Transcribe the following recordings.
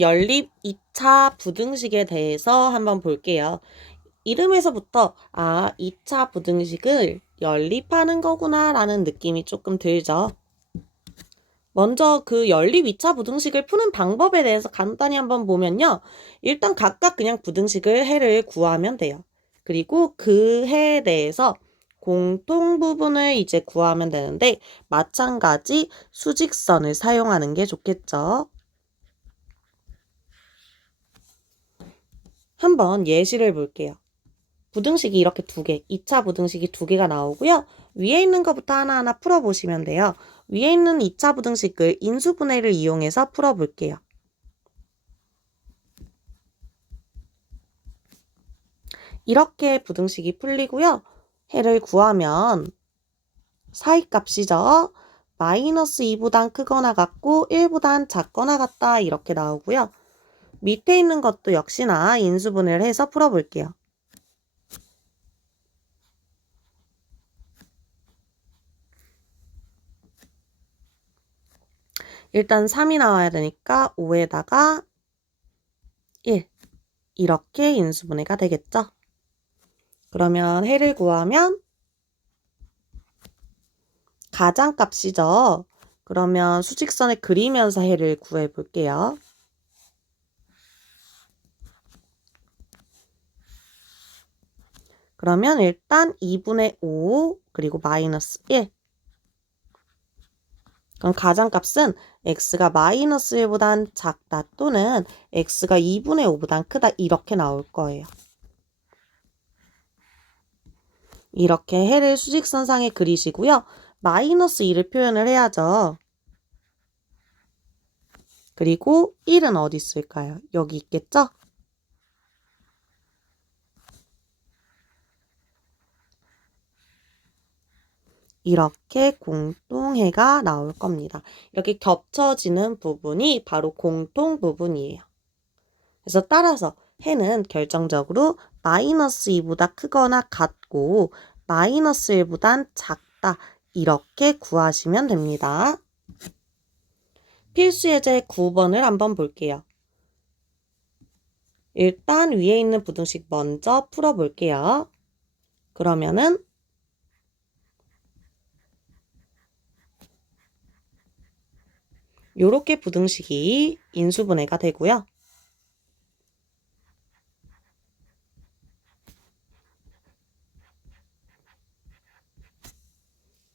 연립 2차 부등식에 대해서 한번 볼게요. 이름에서부터 2차 부등식을 연립하는 거구나 라는 느낌이 조금 들죠. 먼저 그 연립 2차 부등식을 푸는 방법에 대해서 간단히 한번 보면요. 일단 각각 그냥 부등식을 해를 구하면 돼요. 그리고 그 해에 대해서 공통 부분을 이제 구하면 되는데 마찬가지 수직선을 사용하는 게 좋겠죠. 한번 예시를 볼게요. 부등식이 이렇게 2개, 2차 부등식이 2개가 나오고요. 위에 있는 것부터 하나하나 풀어보시면 돼요. 위에 있는 2차 부등식을 인수분해를 이용해서 풀어볼게요. 이렇게 부등식이 풀리고요. 해를 구하면 사이값이죠. 마이너스 2보단 크거나 같고 1보단 작거나 같다 이렇게 나오고요. 밑에 있는 것도 역시나 인수분해를 해서 풀어볼게요. 일단 3이 나와야 되니까 5에다가 1 이렇게 인수분해가 되겠죠. 그러면 해를 구하면 가장값이죠. 그러면 수직선을 그리면서 해를 구해 볼게요. 그러면 일단 2분의 5 그리고 마이너스 1. 그럼 가장값은 x가 마이너스 1보단 작다 또는 x가 2분의 5보단 크다 이렇게 나올 거예요. 이렇게 해를 수직선상에 그리시고요. 마이너스 2를 표현을 해야죠. 그리고 1은 어디 있을까요? 여기 있겠죠? 이렇게 공통해가 나올 겁니다. 이렇게 겹쳐지는 부분이 바로 공통 부분이에요. 그래서 따라서 해는 결정적으로 마이너스 2보다 크거나 같고 마이너스 1보단 작다 이렇게 구하시면 됩니다. 필수 예제 9번을 한번 볼게요. 일단 위에 있는 부등식 먼저 풀어볼게요. 그러면은 요렇게 부등식이 인수분해가 되고요.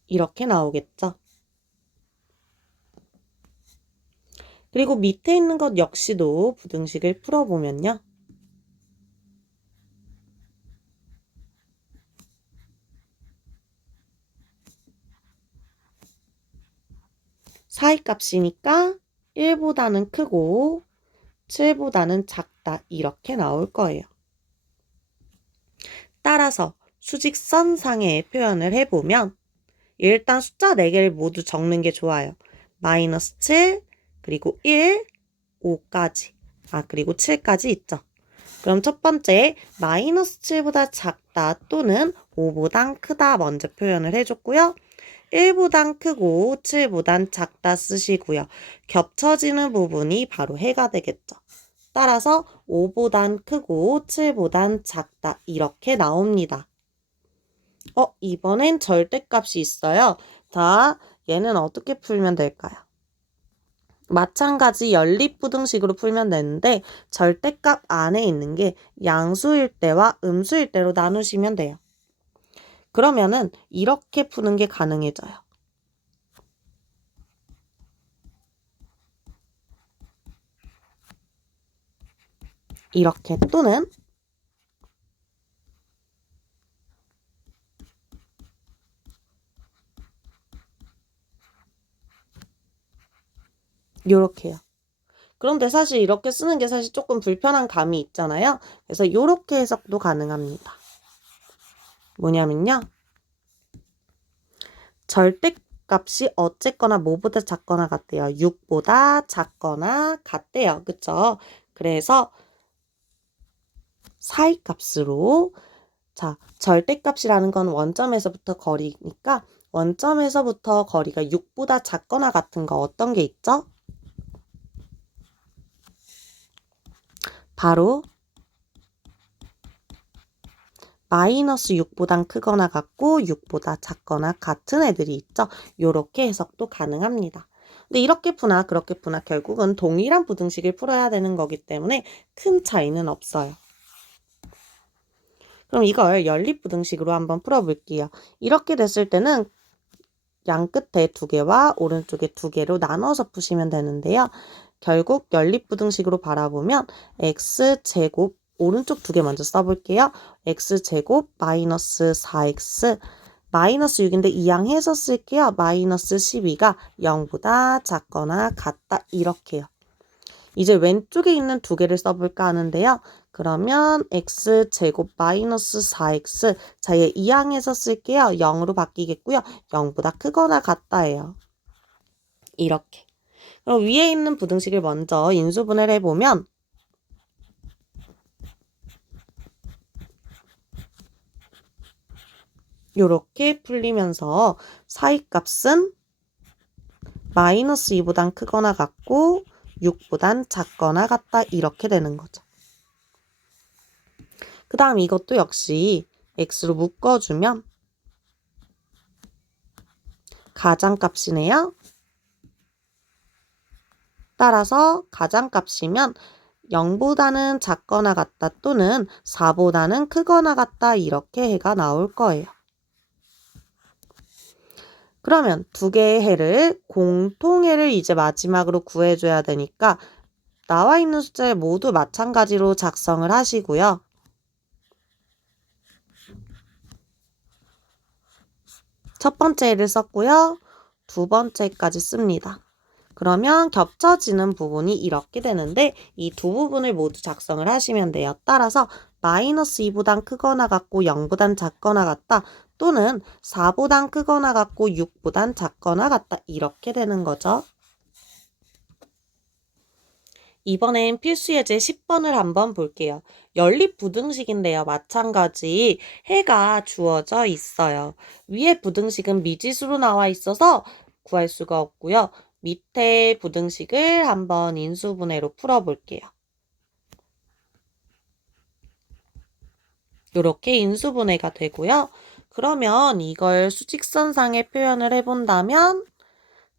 이렇게 나오겠죠. 그리고 밑에 있는 것 역시도 부등식을 풀어보면요. 사이값이니까 1보다는 크고 7보다는 작다 이렇게 나올 거예요. 따라서 수직선상의 표현을 해보면 일단 숫자 4개를 모두 적는 게 좋아요. 마이너스 7, 그리고 1, 5까지. 그리고 7까지 있죠. 그럼 첫 번째 마이너스 7보다 작다 또는 5보단 크다 먼저 표현을 해줬고요. 1보단 크고 7보단 작다 쓰시고요. 겹쳐지는 부분이 바로 해가 되겠죠. 따라서 5보단 크고 7보단 작다 이렇게 나옵니다. 이번엔 절대값이 있어요. 자, 얘는 어떻게 풀면 될까요? 마찬가지 연립부등식으로 풀면 되는데 절대값 안에 있는 게 양수일 때와 음수일 때로 나누시면 돼요. 그러면은 이렇게 푸는 게 가능해져요. 이렇게 또는 요렇게요. 그런데 사실 이렇게 쓰는 게 사실 조금 불편한 감이 있잖아요. 그래서 요렇게 해석도 가능합니다. 뭐냐면요. 절대값이 어쨌거나 뭐보다 작거나 같대요. 6보다 작거나 같대요. 그쵸? 그래서 사이값으로 자, 절대값이라는 건 원점에서부터 거리니까 원점에서부터 거리가 6보다 작거나 같은 거 어떤 게 있죠? 바로 마이너스 6보단 크거나 같고 6보다 작거나 같은 애들이 있죠. 이렇게 해석도 가능합니다. 근데 이렇게 푸나 그렇게 푸나 결국은 동일한 부등식을 풀어야 되는 거기 때문에 큰 차이는 없어요. 그럼 이걸 연립부등식으로 한번 풀어볼게요. 이렇게 됐을 때는 양 끝에 2개와 오른쪽에 2개로 나눠서 푸시면 되는데요. 결국 연립부등식으로 바라보면 x제곱 오른쪽 2개 먼저 써볼게요. x제곱 마이너스 4x 마이너스 6인데 이항해서 쓸게요. 마이너스 12가 0보다 작거나 같다 이렇게요. 이제 왼쪽에 있는 2개를 써볼까 하는데요. 그러면 x제곱 마이너스 4x 자, 얘 이항해서 쓸게요. 0으로 바뀌겠고요. 0보다 크거나 같다예요. 이렇게. 그럼 위에 있는 부등식을 먼저 인수분해를 해보면 이렇게 풀리면서 사이값은 마이너스 2보단 크거나 같고 6보단 작거나 같다 이렇게 되는 거죠. 그 다음 이것도 역시 x로 묶어주면 가장값이네요. 따라서 가장값이면 0보다는 작거나 같다 또는 4보다는 크거나 같다 이렇게 해가 나올 거예요. 그러면 2개의 해를 공통해를 이제 마지막으로 구해줘야 되니까 나와 있는 숫자를 모두 마찬가지로 작성을 하시고요. 첫 번째 해를 썼고요. 두 번째까지 씁니다. 그러면 겹쳐지는 부분이 이렇게 되는데 이 두 부분을 모두 작성을 하시면 돼요. 따라서 마이너스 2보단 크거나 같고 0보단 작거나 같다 또는 4보단 크거나 같고 6보단 작거나 같다 이렇게 되는 거죠. 이번엔 필수예제 10번을 한번 볼게요. 연립부등식인데요. 마찬가지 해가 주어져 있어요. 위에 부등식은 미지수로 나와 있어서 구할 수가 없고요. 밑에 부등식을 한번 인수분해로 풀어볼게요. 이렇게 인수분해가 되고요. 그러면 이걸 수직선상에 표현을 해본다면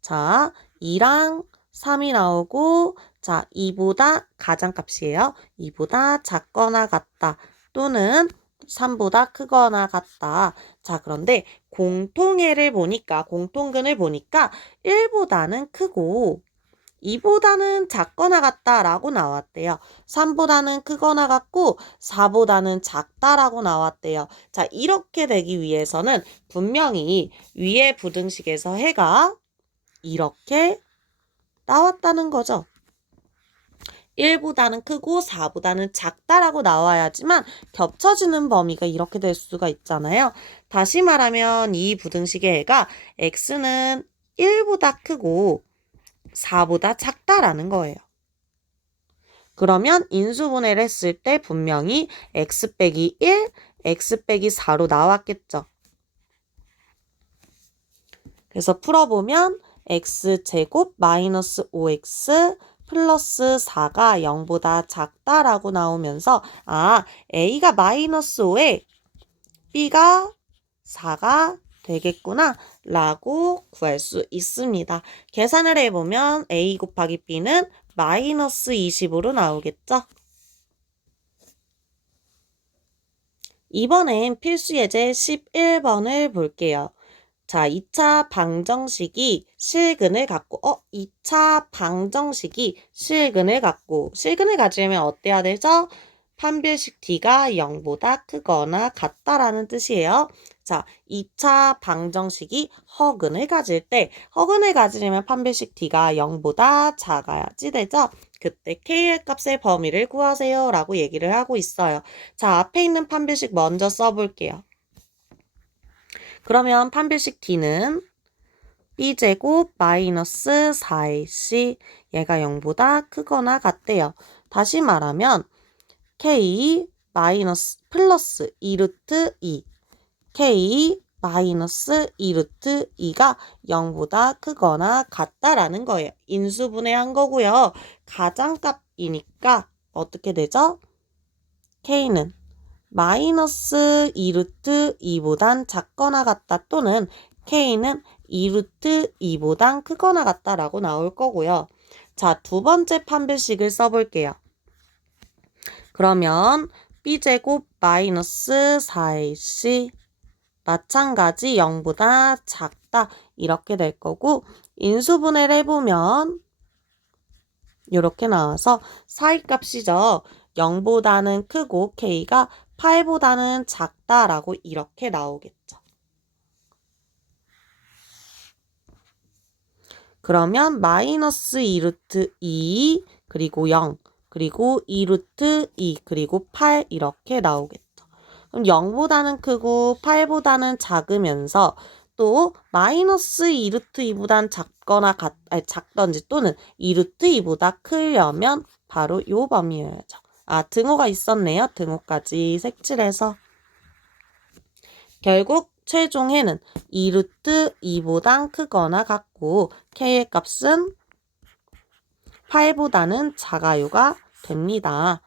자, 2랑 3이 나오고 자, 2보다 가장값이에요. 2보다 작거나 같다 또는 3보다 크거나 같다. 자, 그런데 공통해를 보니까 공통근을 보니까 1보다는 크고 2보다는 작거나 같다라고 나왔대요. 3보다는 크거나 같고 4보다는 작다라고 나왔대요. 자, 이렇게 되기 위해서는 분명히 위에 부등식에서 해가 이렇게 나왔다는 거죠. 1보다는 크고 4보다는 작다라고 나와야지만 겹쳐지는 범위가 이렇게 될 수가 있잖아요. 다시 말하면 이 부등식의 해가 x는 1보다 크고 4보다 작다라는 거예요. 그러면 인수분해를 했을 때 분명히 x 빼기 1, x 빼기 4로 나왔겠죠. 그래서 풀어보면 x제곱 마이너스 5x 플러스 4가 0보다 작다라고 나오면서 a가 마이너스 5에 b가 4가 되겠구나 라고 구할 수 있습니다. 계산을 해보면 a 곱하기 b는 마이너스 20으로 나오겠죠. 이번엔 필수예제 11번을 볼게요. 자, 2차 방정식이 실근을 갖고 2차 방정식이 실근을 가지려면 어때야 되죠? 판별식 D가 0보다 크거나 같다라는 뜻이에요. 자, 2차 방정식이 허근을 가지려면 판별식 D가 0보다 작아야지 되죠? 그때 K의 값의 범위를 구하세요 라고 얘기를 하고 있어요. 자, 앞에 있는 판별식 먼저 써볼게요. 그러면 판별식 D는 b제곱 마이너스 4ac 얘가 0보다 크거나 같대요. 다시 말하면 k 마이너스 플러스 2루트 2 k 마이너스 2루트 2가 0보다 크거나 같다라는 거예요. 인수분해한 거고요. 가장값이니까 어떻게 되죠? k는 마이너스 2루트 2보단 작거나 같다 또는 k는 2루트 2보단 크거나 같다라고 나올 거고요. 자, 두 번째 판별식을 써볼게요. 그러면 b제곱 마이너스 4ac 마찬가지 0보다 작다 이렇게 될 거고 인수분해를 해보면 이렇게 나와서 사이값이죠. 0보다는 크고 k가 8보다는 작다라고 이렇게 나오겠죠. 그러면 마이너스 2루트 2 그리고 0 그리고 2루트 2 그리고 8 이렇게 나오겠죠. 그럼 0보다는 크고 8보다는 작으면서 또 마이너스 2루트 2보단 작던지 또는 2루트 2보다 크려면 바로 요 범위여야죠. 아, 등호가 있었네요. 등호까지 색칠해서. 결국 최종 해는 2루트 2보단 크거나 같고 k의 값은 8보다는 작아요가 됩니다.